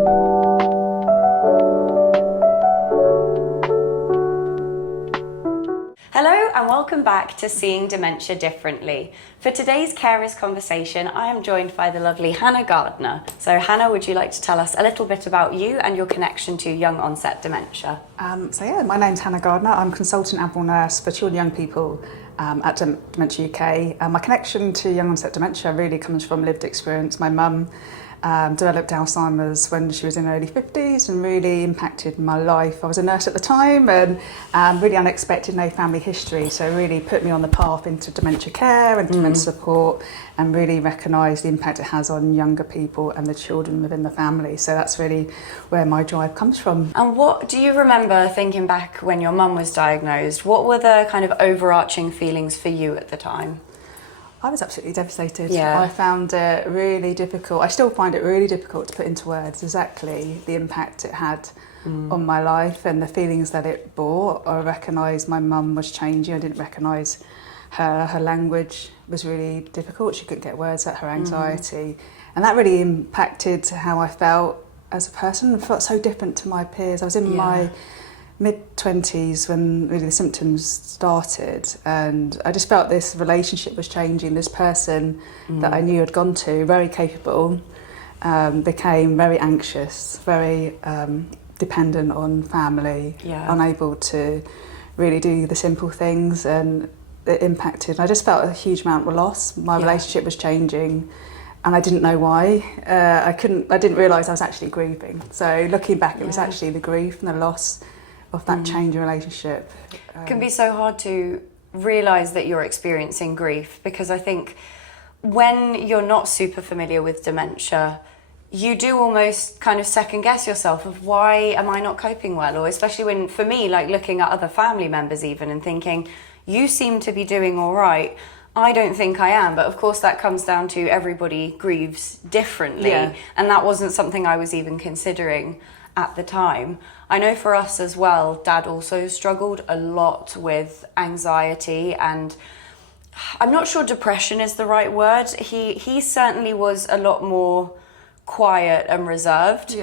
Hello and welcome back to Seeing Dementia Differently. For today's carers conversation, I am joined by the lovely Hannah Gardner. So Hannah, would you like to tell us a little bit about you and your connection to young onset dementia? My name's Hannah Gardner. I'm consultant admiral nurse for children and young people at Dementia UK. My connection to young onset dementia really comes from lived experience. My mum developed Alzheimer's when she was in her early 50s and really impacted my life. I was a nurse at the time and really unexpected, no family history, so really put me on the path into dementia care and dementia support, and really recognised the impact it has on younger people and the children within the family. So that's really where my drive comes from. And what do you remember thinking back when your mum was diagnosed? What were the kind of overarching feelings for you at the time? I was absolutely devastated. Yeah. I found it really difficult. I still find it really difficult to put into words exactly the impact it had on my life and the feelings that it brought. I recognised my mum was changing. I didn't recognise her. Her language was really difficult. She couldn't get words out, her anxiety. And that really impacted how I felt as a person. I felt so different to my peers. I was in my mid-20s when really the symptoms started, and I just felt this relationship was changing. This person that I knew had gone to, very capable, became very anxious, very dependent on family, unable to really do the simple things, and it impacted. I just felt a huge amount of loss. My relationship was changing and I didn't know why. I didn't realise I was actually grieving. So looking back, it was actually the grief and the loss of that change in relationship. It can be so hard to realise that you're experiencing grief, because I think when you're not super familiar with dementia, you do almost kind of second guess yourself of why am I not coping well, or especially when, for me, like looking at other family members even and thinking, you seem to be doing all right, I don't think I am. But of course that comes down to everybody grieves differently, and that wasn't something I was even considering at the time. I know for us as well, Dad also struggled a lot with anxiety, and I'm not sure depression is the right word. He certainly was a lot more quiet and reserved.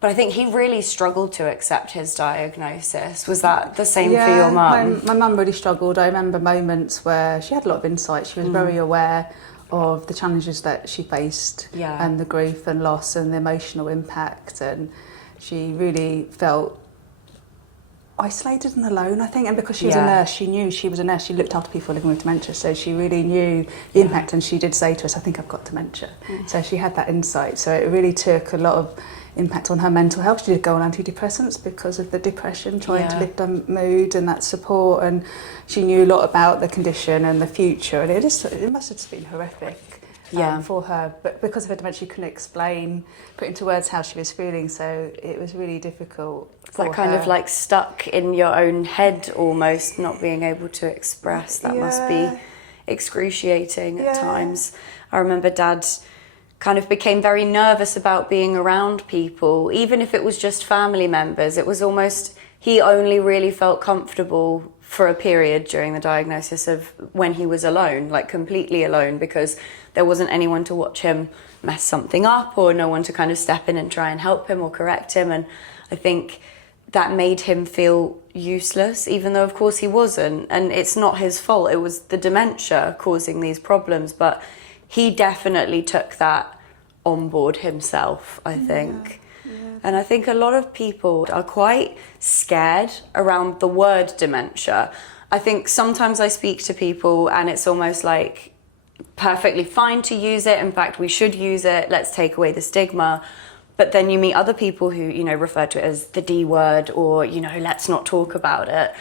But I think he really struggled to accept his diagnosis. Was that the same for your mum? My mum really struggled. I remember moments where she had a lot of insight. She was very aware of the challenges that she faced and the grief and loss and the emotional impact, and she really felt isolated and alone, I think. And because she was a nurse, she knew she was a nurse. She looked after people living with dementia, so she really knew the impact. And she did say to us, I think I've got dementia. So she had that insight. So it really took a lot of impact on her mental health. She did go on antidepressants because of the depression, trying to lift her mood and that support. And she knew a lot about the condition and the future. And it must have just been horrific. For her, but because of her dementia, she couldn't explain, put into words how she was feeling, so it was really difficult for her. That kind of like stuck in your own head almost, not being able to express. That must be excruciating at times. I remember Dad kind of became very nervous about being around people, even if it was just family members. It was almost, he only really felt comfortable for a period during the diagnosis of when he was alone, like completely alone, because there wasn't anyone to watch him mess something up, or no one to kind of step in and try and help him or correct him. And I think that made him feel useless, even though of course he wasn't, and it's not his fault. It was the dementia causing these problems, but he definitely took that on board himself, I think. And I think a lot of people are quite scared around the word dementia. I think sometimes I speak to people and it's almost like perfectly fine to use it. In fact, we should use it. Let's take away the stigma. But then you meet other people who, you know, refer to it as the D word, or, you know, let's not talk about it.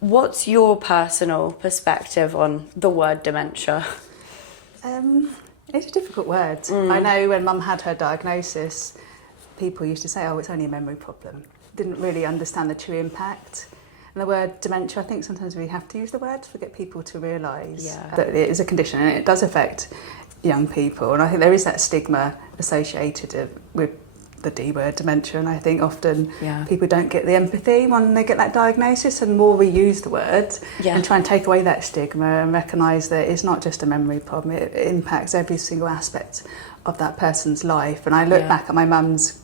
What's your personal perspective on the word dementia? It's a difficult word. I know when Mum had her diagnosis, people used to say, oh, it's only a memory problem. Didn't really understand the true impact. And the word dementia, I think sometimes we have to use the word to get people to realise that it is a condition and it does affect young people. And I think there is that stigma associated with the D word, dementia, and I think often people don't get the empathy when they get that diagnosis, and more we use the word and try and take away that stigma and recognise that it's not just a memory problem, it impacts every single aspect of that person's life. And I look back at my mum's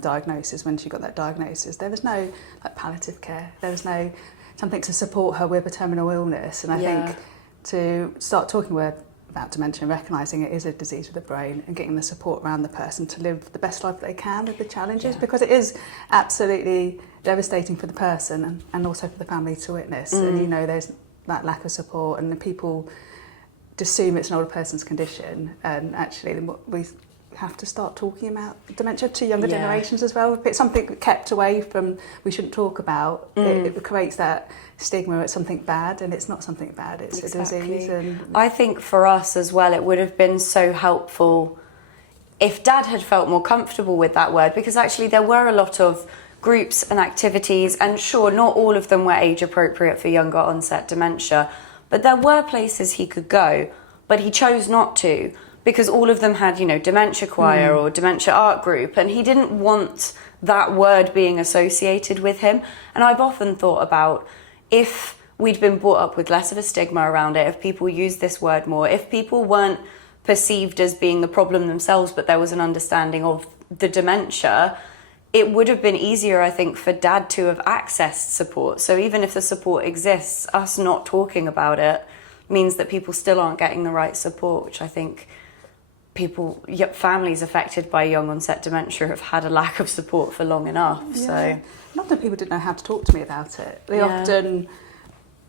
diagnosis, when she got that diagnosis, there was no like palliative care. There was no something to support her with a terminal illness. And I think to start talking about dementia and recognising it is a disease of the brain and getting the support around the person to live the best life they can with the challenges, because it is absolutely devastating for the person and also for the family to witness. And, you know, there's that lack of support, and the people assume it's an older person's condition, and actually we have to start talking about dementia to younger generations as well. If it's something kept away from, we shouldn't talk about, it creates that stigma, it's something bad, and it's not something bad, it's a disease. And I think for us as well, it would have been so helpful if Dad had felt more comfortable with that word, because actually there were a lot of groups and activities, and sure, not all of them were age appropriate for younger onset dementia, but there were places he could go, but he chose not to, because all of them had, you know, dementia choir or dementia art group, and he didn't want that word being associated with him. And I've often thought about, if we'd been brought up with less of a stigma around it, if people used this word more, if people weren't perceived as being the problem themselves, but there was an understanding of the dementia, it would have been easier, I think, for Dad to have accessed support. So even if the support exists, us not talking about it means that people still aren't getting the right support, which I think families affected by young onset dementia have had a lack of support for long enough. So and often people didn't know how to talk to me about it. They often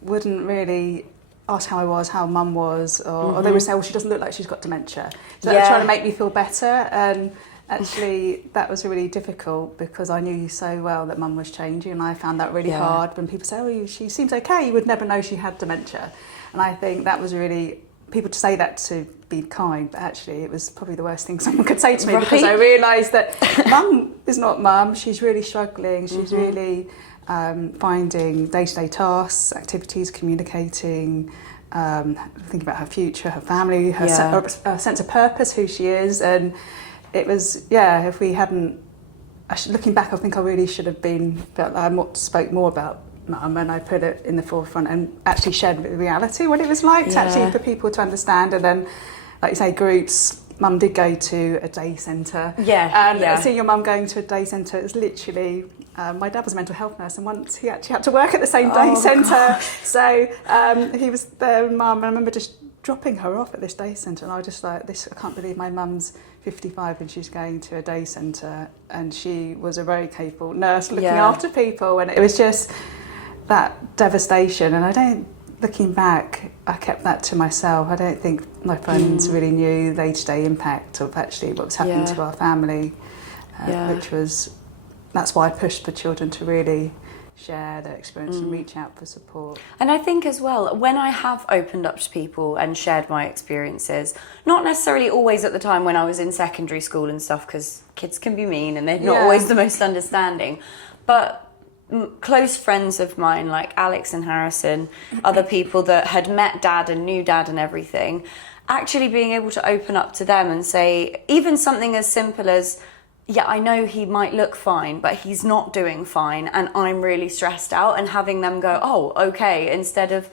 wouldn't really ask how I was, how Mum was, or they would say, well, she doesn't look like she's got dementia. So they were trying to make me feel better, and actually that was really difficult, because I knew so well that Mum was changing, and I found that really hard when people say, oh, she seems okay, you would never know she had dementia. And I think that was really, people to say that to be kind, but actually it was probably the worst thing someone could say to me, because I realised that Mum is not Mum, she's really struggling, she's really finding day-to-day tasks, activities, communicating, thinking about her future, her family, her sense of purpose, who she is. And it was, if we hadn't, looking back, I think I really should have felt like I spoke more about Mum, and I put it in the forefront and actually shared the reality, what it was like to actually for people to understand. And then, like you say, groups. Mum did go to a day centre. Seeing your mum going to a day centre is literally. My dad was a mental health nurse, and once he actually had to work at the same day centre. So he was there with Mum, and I remember just dropping her off at this day centre, and I was just like, I can't believe my mum's 55 and she's going to a day centre, and she was a very capable nurse looking after people, and it was just that devastation. And looking back, I kept that to myself. I don't think my friends really knew the day-to-day impact of actually what was happening to our family, that's why I pushed for children to really share their experience and reach out for support. And I think as well, when I have opened up to people and shared my experiences, not necessarily always at the time when I was in secondary school and stuff, because kids can be mean and they're not always the most understanding, but close friends of mine like Alex and Harrison, other people that had met Dad and knew Dad and everything, actually being able to open up to them and say even something as simple as, I know he might look fine, but he's not doing fine, and I'm really stressed out, and having them go, oh, okay, instead of,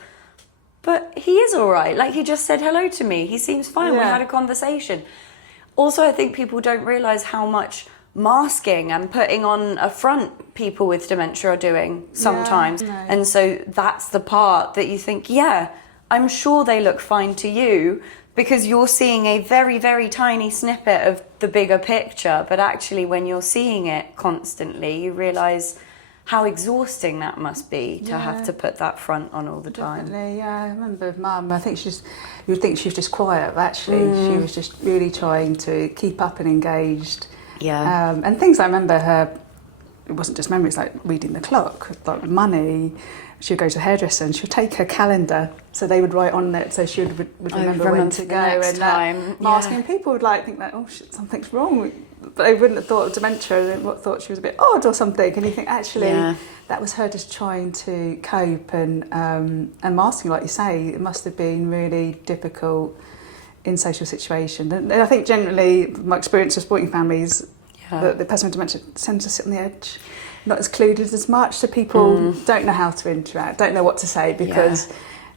but he is all right. Like, he just said hello to me. He seems fine. We had a conversation. Also, I think people don't realise how much masking and putting on a front people with dementia are doing sometimes. And so that's the part that you think, I'm sure they look fine to you, because you're seeing a very, very tiny snippet of the bigger picture. But actually, when you're seeing it constantly, you realise how exhausting that must be to have to put that front on all the time. Definitely, I remember Mum, I think you would think she was just quiet, but actually she was just really trying to keep up and engaged. And things I remember her, it wasn't just memories, like reading the clock, like money. She would go to the hairdresser and she would take her calendar, so they would write on it, so she would remember when to go. And masking, people would think that, oh shit, something's wrong, but they wouldn't have thought of dementia, and thought she was a bit odd or something. And you think actually that was her just trying to cope, and masking, like you say, it must have been really difficult in social situations. And I think generally my experience of supporting families, the person with dementia tends to sit on the edge, not as clued as much, so people don't know how to interact, don't know what to say, because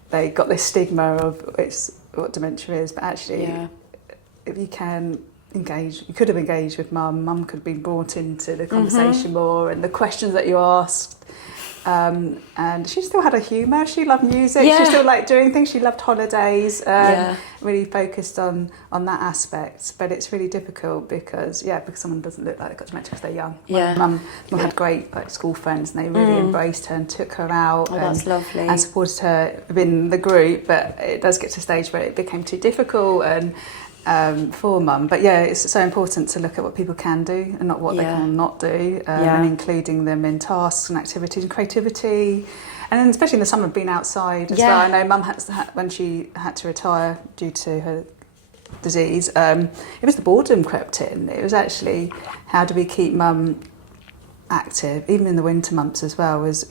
they got this stigma of it's what dementia is. But actually, if you can engaged. You could have engaged with mum. Mum could have been brought into the conversation more, and the questions that you asked. And she still had a humour. She loved music. Yeah. She still liked doing things. She loved holidays. Really focused on that aspect. But it's really difficult because someone doesn't look like they've got dementia because they're young. Yeah. Mum had great school friends, and they really embraced her and took her out. That's lovely. And supported her within the group. But it does get to a stage where it became too difficult and. For mum, but it's so important to look at what people can do and not what they cannot do, and including them in tasks and activities and creativity, and then especially in the summer being outside as well. I know mum when she had to retire due to her disease, it was the boredom crept in. It was actually how do we keep mum active even in the winter months as well was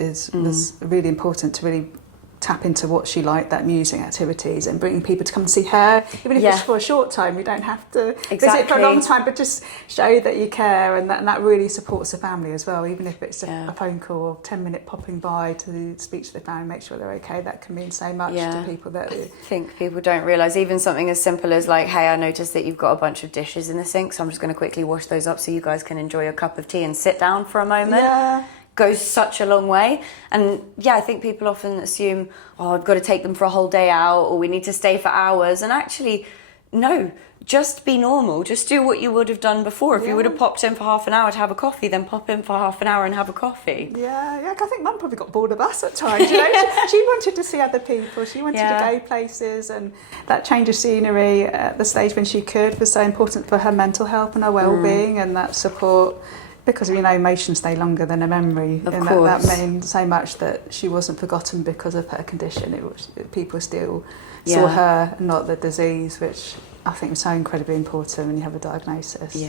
really important to really tap into what she liked, that music, activities, and bringing people to come and see her, even if it's for a short time. You don't have to visit for a long time, but just show that you care, and that really supports the family as well, even if it's a phone call or 10-minute popping by to speak to the family, make sure they're okay. That can mean so much to people. That I think people don't realise even something as simple as like, hey, I noticed that you've got a bunch of dishes in the sink, so I'm just going to quickly wash those up so you guys can enjoy a cup of tea and sit down for a moment. Goes such a long way. And I think people often assume, I've got to take them for a whole day out, or we need to stay for hours. And actually, no, just be normal. Just do what you would have done before. If you would have popped in for half an hour to have a coffee, then pop in for half an hour and have a coffee. I think mum probably got bored of us at times. She wanted to see other people. She wanted to go places, and that change of scenery at the stage when she could was so important for her mental health and her well-being, and that support. Because emotions stay longer than a memory, of and course. that meant so much that she wasn't forgotten because of her condition. People still saw her, not the disease, which I think is so incredibly important when you have a diagnosis.